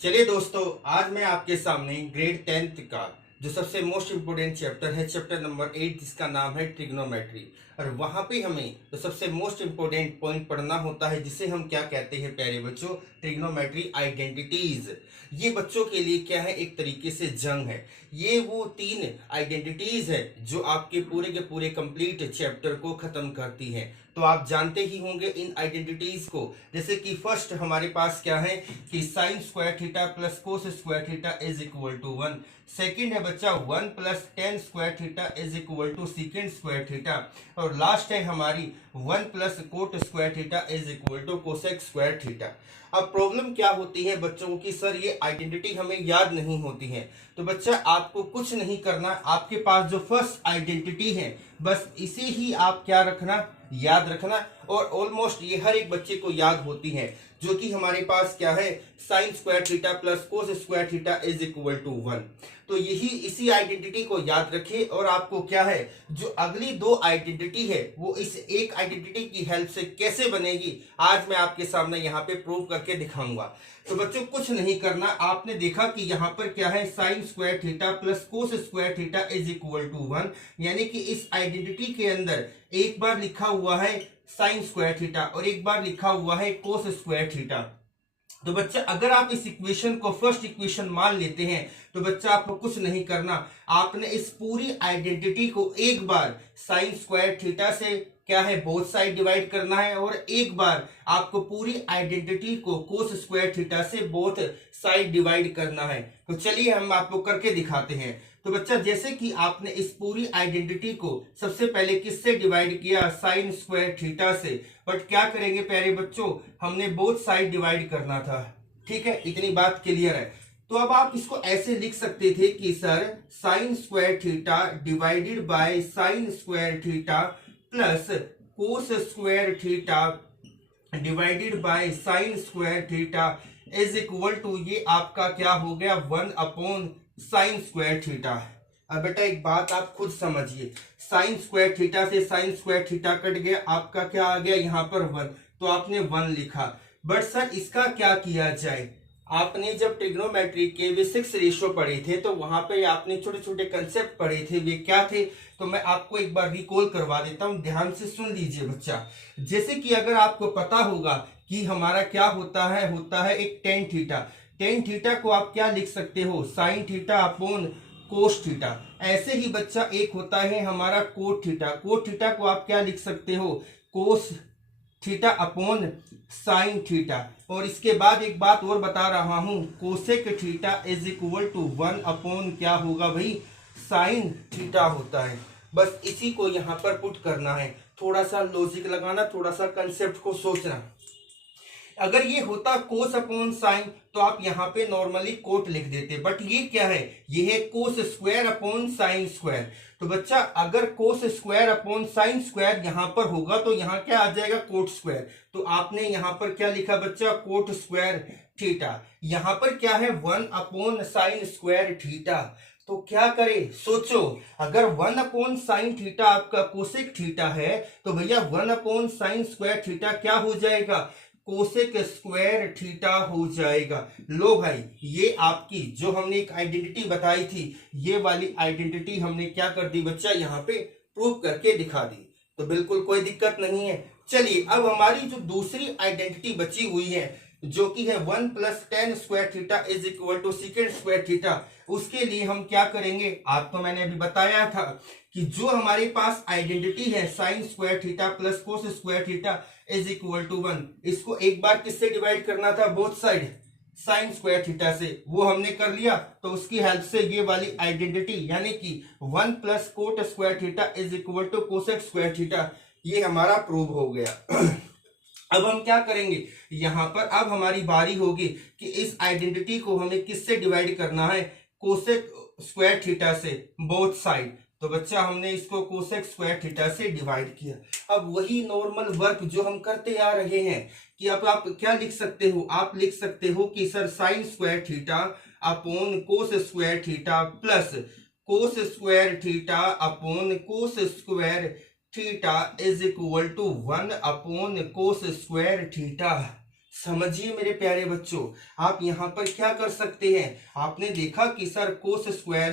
चलिए दोस्तों, आज मैं आपके सामने ग्रेड 10th का जो सबसे मोस्ट इम्पोर्टेंट चैप्टर है, चैप्टर नंबर 8, जिसका नाम है ट्रिग्नोमेट्री। और वहाँ पे हमें जो सबसे मोस्ट इम्पोर्टेंट पॉइंट पढ़ना होता है, जिसे हम क्या कहते हैं प्यारे बच्चों, ट्रिग्नोमेट्री आइडेंटिटीज। ये बच्चों के लिए क्या है, एक तरीके से जंग है। ये वो 3 आइडेंटिटीज है जो आपके पूरे के पूरे कंप्लीट चैप्टर को खत्म करती हैं। तो आप जानते ही होंगे इन आइडेंटिटीज को। जैसे कि फर्स्ट हमारे पास क्या है कि sine square theta plus cos square theta is equal to 1। Second है बच्चा 1 plus tan square theta is equal to second square theta. और लास्ट है हमारी 1 plus cot square theta is equal to cosec square theta. अब problem क्या होती है बच्चों की, सर ये आइडेंटिटी हमें याद नहीं होती है। तो बच्चा आपको कुछ नहीं करना, आपके पास जो फर्स्ट आइडेंटिटी है बस इसे ही आप क्या रखना, याद रखना। और ऑलमोस्ट ये हर एक बच्चे को याद होती है, जो कि हमारे पास क्या है, sine square theta plus cos square theta is equal to 1। तो यही इसी आइडेंटिटी को याद रखें। और आपको क्या है, जो अगली 2 आइडेंटिटी है वो इस एक आइडेंटिटी की हेल्प से कैसे बनेगी, आज मैं आपके सामने यहाँ पे प्रूव करके दिखाऊंगा। तो बच्चों कुछ नहीं करना, आपने देखा कि यहाँ पर क्या है, sine square theta plus cos square theta is equal to 1, यानी कि इस आइडेंटिटी के अंदर एक बार लिखा हुआ है साइन स्क्वायर थीटा और एक बार लिखा हुआ है कोस स्क्वायर थीटा। तो बच्चा अगर आप इस इक्वेशन को फर्स्ट इक्वेशन मान लेते हैं तो बच्चा आपको कुछ नहीं करना, आपने इस पूरी आइडेंटिटी को एक बार साइन स्क्वायर थीटा से क्या है, बोथ साइड डिवाइड करना है, और एक बार आपको पूरी आइडेंटिटी को कोस स्क्वायर थीटा से बोथ साइड डिवाइड करना है। तो चलिए हम आपको करके दिखाते हैं। तो बच्चा जैसे कि आपने इस पूरी आइडेंटिटी को सबसे पहले किससे डिवाइड किया, साइन स्क्वायर थीटा से। बट क्या करेंगे प्यारे बच्चों, हमने बोथ साइड डिवाइड करना था। ठीक है, इतनी बात क्लियर है। तो अब आप इसको ऐसे लिख सकते थे कि sir sine square theta divided by sine square theta plus cos square theta divided by sine square theta is equal to, ये आपका क्या हो गया, 1 अपॉन साइन स्क्वायर थीटा। अब बेटा एक बात आप खुद समझिए, साइन स्क्वायर थीटा से साइन स्क्वायर थीटा कट गया, आपका क्या आ गया यहाँ पर 1, तो आपने 1 लिखा। बट सर इसका क्या किया जाए, आपने जब ट्रिग्नोमेट्री के बेसिक्स रेशियो पढ़े थे तो वहां पे आपने छोटे छोटे कंसेप्ट पढ़े थे, वे क्या थे, तो मैं आपको एक बार रिकॉल करवा देता हूं, ध्यान से सुन लीजिए बच्चा। जैसे कि अगर आपको पता होगा कि हमारा क्या होता है एक टेन थीटा। टेन थीटा को आप क्या लिख सकते हो, sine theta upon cos theta. ऐसे ही बच्चा एक होता है हमारा कोट थीटा। कोट थीटा को आप क्या लिख सकते हो, cos theta upon sine theta. और इसके बाद एक बात और बता रहा हूं, cosec theta is equal to 1 upon क्या होगा भाई, साइन थीटा होता है। बस इसी को यहां पर पुट करना है, थोड़ा सा लॉजिक लगाना, थोड़ा सा कंसेप्ट को सोचना। अगर ये होता कोस अपॉन साइन तो आप यहाँ पे नॉर्मली कोट लिख देते, बट ये क्या है, ये है cos square upon sine square. तो बच्चा अगर cos square upon sine square यहाँ पर होगा तो यहाँ क्या आ जाएगा, कोट स्क्वायर। तो आपने यहाँ पर क्या लिखा बच्चा, कोट स्क्वायर थीटा। यहाँ पर क्या है, 1 अपॉन साइन स्क्वायर थीटा। तो क्या करे, सोचो, अगर 1 अपॉन साइन थीटा आपका कोसेक थीटा है तो भैया 1 अपॉन साइन स्क्वायर थीटा क्या हो जाएगा, कोसेक स्क्वायर थीटा हो जाएगा। लो भाई, ये आपकी जो हमने एक आइडेंटिटी बताई थी, ये वाली आइडेंटिटी हमने क्या कर दी बच्चा, यहाँ पे प्रूव करके दिखा दी। तो बिल्कुल कोई दिक्कत नहीं है। चलिए अब हमारी जो दूसरी आइडेंटिटी बची हुई है, जो कि है 1 plus tan square theta is equal to second square theta, उसके लिए हम क्या करेंगे, आपको मैंने अभी बताया था कि जो हमारे पास आइडेंटिटी है sine square theta plus cos square theta is equal to 1, इसको एक बार किससे डिवाइड करना था, both side sine square theta से। वो हमने कर लिया, तो उसकी हेल्प से ये वाली आइडेंटिटी यानी कि 1 plus cot square theta is equal to cosec square theta, ये हमारा प्रूव हो गया। अब हम क्या करेंगे, यहाँ पर अब हमारी बारी होगी कि इस आइडेंटिटी को हमें किससे डिवाइड करना है, कोसेक स्क्वायर थीटा से, बोथ साइड। तो बच्चा हमने इसको कोसेक स्क्वायर थीटा से डिवाइड किया। अब वही नॉर्मल वर्क जो हम करते आ रहे हैं कि अब आप क्या लिख सकते हो, आप लिख सकते हो कि sir sine square theta upon cos square theta plus cos square theta upon cos square theta is equal to 1 upon cos square theta. समझिए मेरे प्यारे बच्चों, आप यहाँ पर क्या कर सकते हैं। आपने देखा कि सर कोस स्क्वायर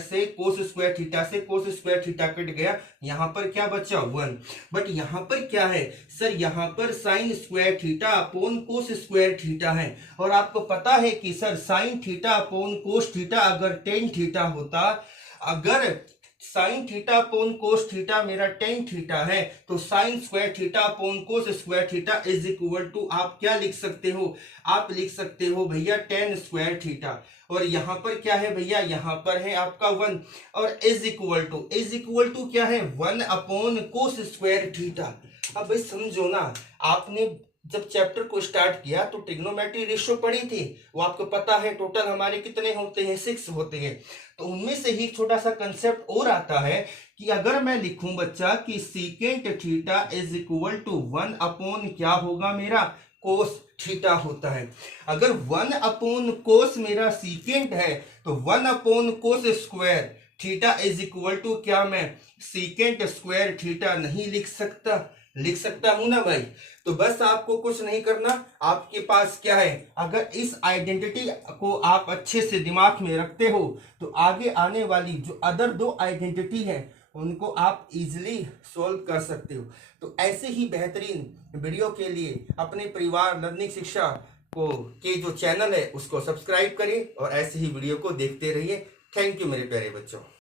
थीटा से कोस स्क्वायर थीटा कट गया, यहाँ पर क्या बचा 1। बट यहाँ पर क्या है सर, यहाँ पर sine square theta upon cos square theta है। और आपको पता है कि sir sine theta upon cos theta अगर टेन थीटा होता, अगर sine theta upon cos theta मेरा टेन थीटा है, तो sine square theta upon cos square theta is equal to आप क्या लिख सकते हो, आप लिख सकते हो भैया टेन स्क्वायर थीटा। और यहाँ पर क्या है भैया, यहाँ पर है आपका 1 और इज इक्वल टू क्या है 1 अपोन कोस स्क्वायर थीटा। अब भाई समझो ना, आपने जब चैप्टर को स्टार्ट किया तो ट्रिग्नोमेट्री रेशियो पढ़ी थी, वो आपको पता है टोटल हमारे कितने होते हैं, 6 होते हैं। तो उनमें से ही छोटा सा कंसेप्ट और आता है कि अगर मैं लिखूं बच्चा कि secant theta is equal to 1 upon क्या होगा मेरा कोस थीटा होता है। अगर 1 अपोन कोस मेरा सीकेंट है तो 1 upon cos square theta is equal to क्या मैं सीकेंट स्क्वायर थीटा नहीं लिख सकता, लिख सकता हूं ना भाई। तो बस आपको कुछ नहीं करना, आपके पास क्या है, अगर इस आइडेंटिटी को आप अच्छे से दिमाग में रखते हो तो आगे आने वाली जो अदर 2 आइडेंटिटी है उनको आप इजीली सॉल्व कर सकते हो। तो ऐसे ही बेहतरीन वीडियो के लिए अपने परिवार लर्निंग शिक्षा को के जो चैनल है उसको सब्सक्राइब करिए और ऐसे ही वीडियो को देखते रहिए। थैंक यू मेरे प्यारे बच्चों।